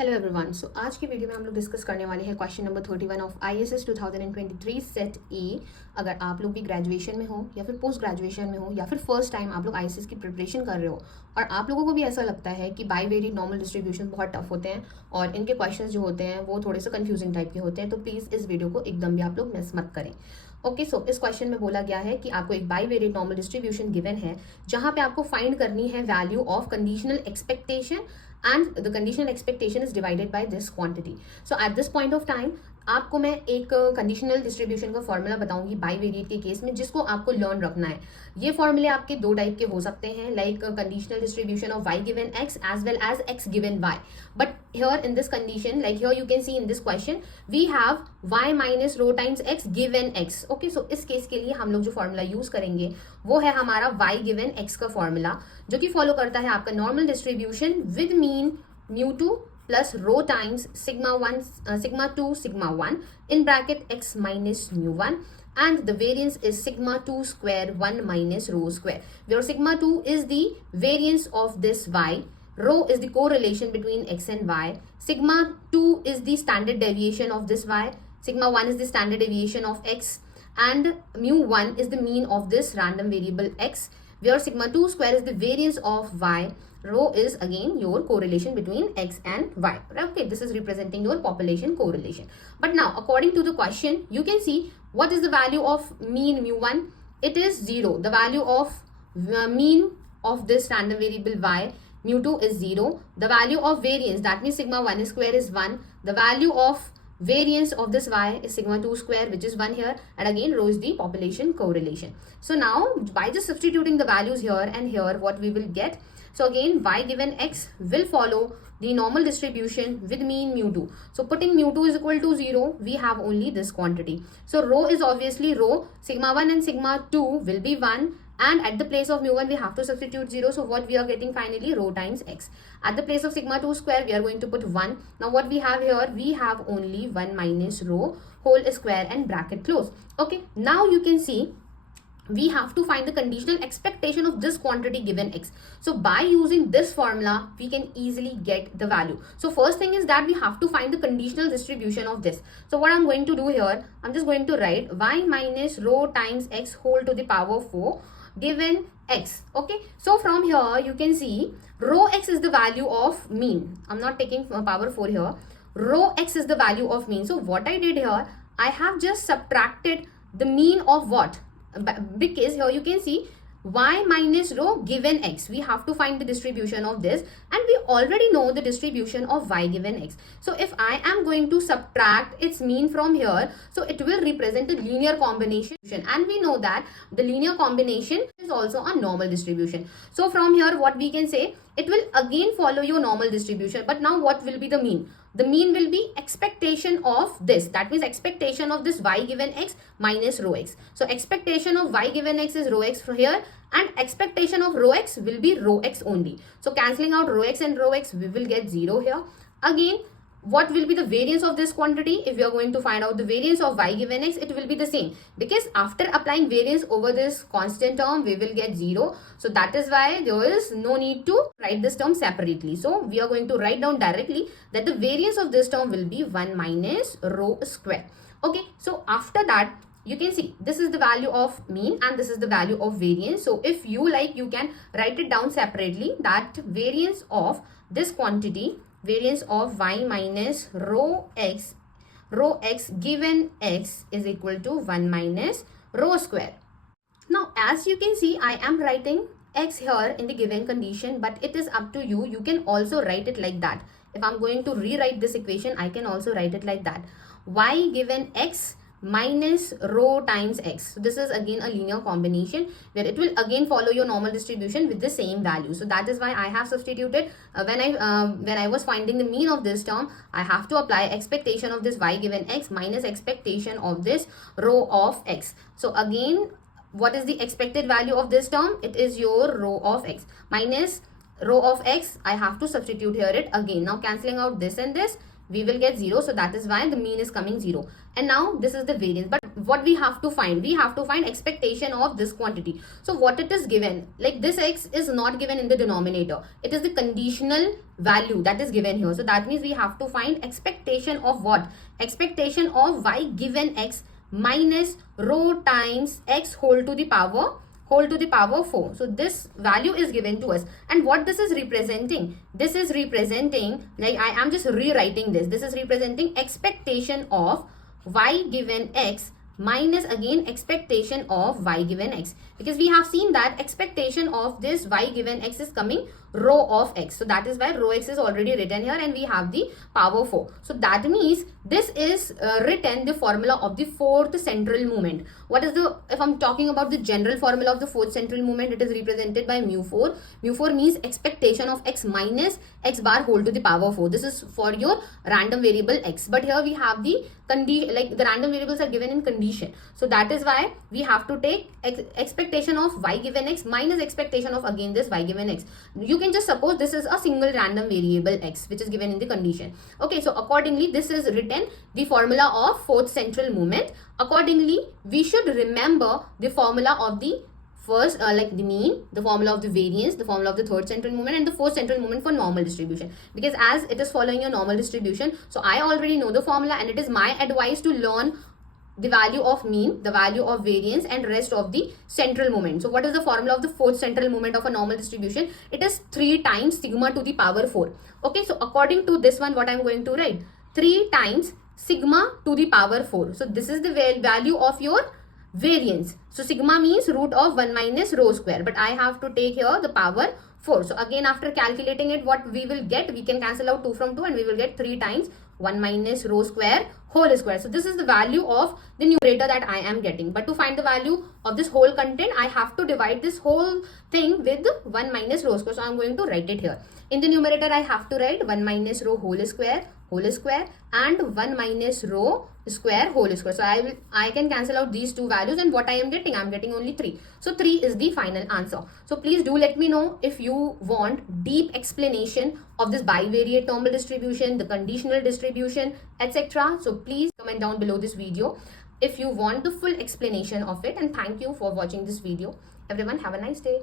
Hello everyone. सो आज की video में हम लोग डिस्कस करने वाले हैं question number 31 of ISS 2023 set ए। अगर आप लोग भी ग्रेजुएशन में हो या फिर पोस्ट ग्रेजुएशन में हो या फिर फर्स्ट टाइम आप लोग आईएसएस की प्रिपरेशन कर रहे हो और आप लोगों को भी ऐसा लगता है कि बाईवेरिएट नॉर्मल डिस्ट्रीब्यूशन बहुत टफ होते हैं और इनके क्वेश्चन जो होते हैं वो थोड़े से कंफ्यूजिंग टाइप के होते हैं, तो प्लीज़ इस वीडियो को एकदम भी आप लोग मिस मत करें। ओके, सो इस क्वेश्चन में बोला गया है कि आपको एक बाईवेरिएट नॉर्मल डिस्ट्रीब्यूशन गिवन है जहां पे आपको फाइंड करनी है value of conditional expectation and the conditional expectation is divided by this quantity. So at this point of time आपको मैं एक कंडीशनल डिस्ट्रीब्यूशन का फॉर्मूला बताऊंगी बाईवेरिएट के केस में, जिसको आपको लर्न रखना है। ये फॉर्मूले आपके दो टाइप के हो सकते हैं, like conditional distribution of Y given X as well as X given Y. But here in this condition, like here you can see in this question we have Y minus rho times X given X. Okay, so इस case के लिए हम लोग जो formula use करेंगे वो है हमारा वाई गिवन एक्स का फॉर्मूला, जो कि फॉलो करता है आपका normal distribution with mean μ2 plus rho times sigma 1 sigma 2 sigma 1 in bracket x minus μ1, and the variance is sigma 2 square 1 minus rho square, where sigma 2 is the variance of this y, rho is the correlation between x and y, sigma 2 is the standard deviation of this y, sigma 1 is the standard deviation of x, and μ1 is the mean of this random variable x, where sigma 2 square is the variance of y, rho is again your correlation between x and y. Okay, this is representing your population correlation. But now according to the question, you can see what is the value of mean μ1. It is 0. The value of mean of this random variable y μ2 is 0. The value of variance, that means sigma 1 square is 1. The value of variance of this y is sigma 2 square, which is 1 here, and again rho is the population correlation. So now by just substituting the values here and here, what we will get, so again y given x will follow the normal distribution with mean μ2. So putting μ2 is equal to 0, we have only this quantity. So rho is obviously rho, sigma 1 and sigma 2 will be 1, and at the place of μ1 we have to substitute 0. So what we are getting finally, rho times x. At the place of sigma 2 square we are going to put 1. Now what we have here, we have only 1 minus rho whole square and bracket close. Okay, now you can see we have to find the conditional expectation of this quantity given x. So by using this formula we can easily get the value. So first thing is that we have to find the conditional distribution of this. So what I'm going to do here, I'm just going to write y minus rho times x whole to the power 4 given x. Okay, so from here you can see rho x is the value of mean. I'm not taking power 4 here. Rho x is the value of mean. So what I did here, I have just subtracted the mean of what, because here you can see y minus rho given x. We have to find the distribution of this, and we already know the distribution of y given x. So if I am going to subtract its mean from here, so it will represent a linear combination, and we know that the linear combination is also a normal distribution. So from here what we can say, it will again follow your normal distribution, but now what will be the mean? The mean will be expectation of this, that means expectation of this y given x minus rho x. So expectation of y given x is rho x from here, and expectation of rho x will be rho x only. So cancelling out rho x and rho x, we will get 0 here. Again, what will be the variance of this quantity? If we are going to find out the variance of y given x, it will be the same, because after applying variance over this constant term we will get 0. So that is why there is no need to write this term separately. So we are going to write down directly that the variance of this term will be 1 minus rho square. Okay, so after that you can see this is the value of mean and this is the value of variance. So if you like, you can write it down separately, that variance of this quantity, variance of y minus rho x given x is equal to 1 minus rho square. Now as you can see, I am writing x here in the given condition, but it is up to you. You can also write it like that. If I'm going to rewrite this equation, I can also write it like that, y given x minus rho times x. So this is again a linear combination where it will again follow your normal distribution with the same value. So that is why I have substituted when I was finding the mean of this term, I have to apply expectation of this y given x minus expectation of this rho of x. So again, what is the expected value of this term? It is your rho of x minus rho of x. I have to substitute here it again. Now cancelling out this and this, we will get 0. So that is why the mean is coming 0. And now this is the variance. But what we have to find? We have to find expectation of this quantity. So what it is given, like this x is not given in the denominator. It is the conditional value that is given here. So that means we have to find expectation of what? Expectation of y given x minus rho times x whole to the power 4. So this value is given to us, and what this is representing, this is representing, like I am just rewriting this is representing expectation of y given x minus again expectation of y given x, because we have seen that expectation of this y given x is coming rho of x. So that is why rho x is already written here, and we have the power 4. So that means this is written the formula of the fourth central moment. What is the, if I'm talking about the general formula of the fourth central moment, it is represented by mu4. Mu4 means expectation of x minus x bar whole to the power 4. This is for your random variable x, but here we have the condition, like the random variables are given in condition. So that is why we have to take expectation of y given x minus expectation of again this y given x. You can just suppose this is a single random variable x which is given in the condition. Okay, so accordingly this is written the formula of fourth central moment. Accordingly we should remember the formula of the first like the mean, the formula of the variance, the formula of the third central moment, and the fourth central moment for normal distribution, because as it is following a normal distribution, so I already know the formula, and it is my advice to learn the value of mean, the value of variance, and rest of the central moment. So what is the formula of the fourth central moment of a normal distribution? It is 3 times sigma to the power 4. Okay, so according to this one, what I'm going to write, 3 times sigma to the power 4. So this is the value of your variance. So sigma means root of 1 minus rho square, but I have to take here the power 4. So again, after calculating it, what we will get, we can cancel out 2 from 2, and we will get 3 times 1 minus rho square whole square. So this is the value of the numerator that I am getting. But to find the value of this whole content, I have to divide this whole thing with 1 minus rho square. So I am going to write it here. In the numerator, I have to write 1 minus rho whole square and 1 minus rho square whole square. So I can cancel out these two values, and what I am getting only 3. So 3 is the final answer. So please do let me know if you want deep explanation of this bivariate normal distribution, the conditional distribution, etc. So please comment down below this video if you want the full explanation of it, and thank you for watching this video. Everyone, have a nice day.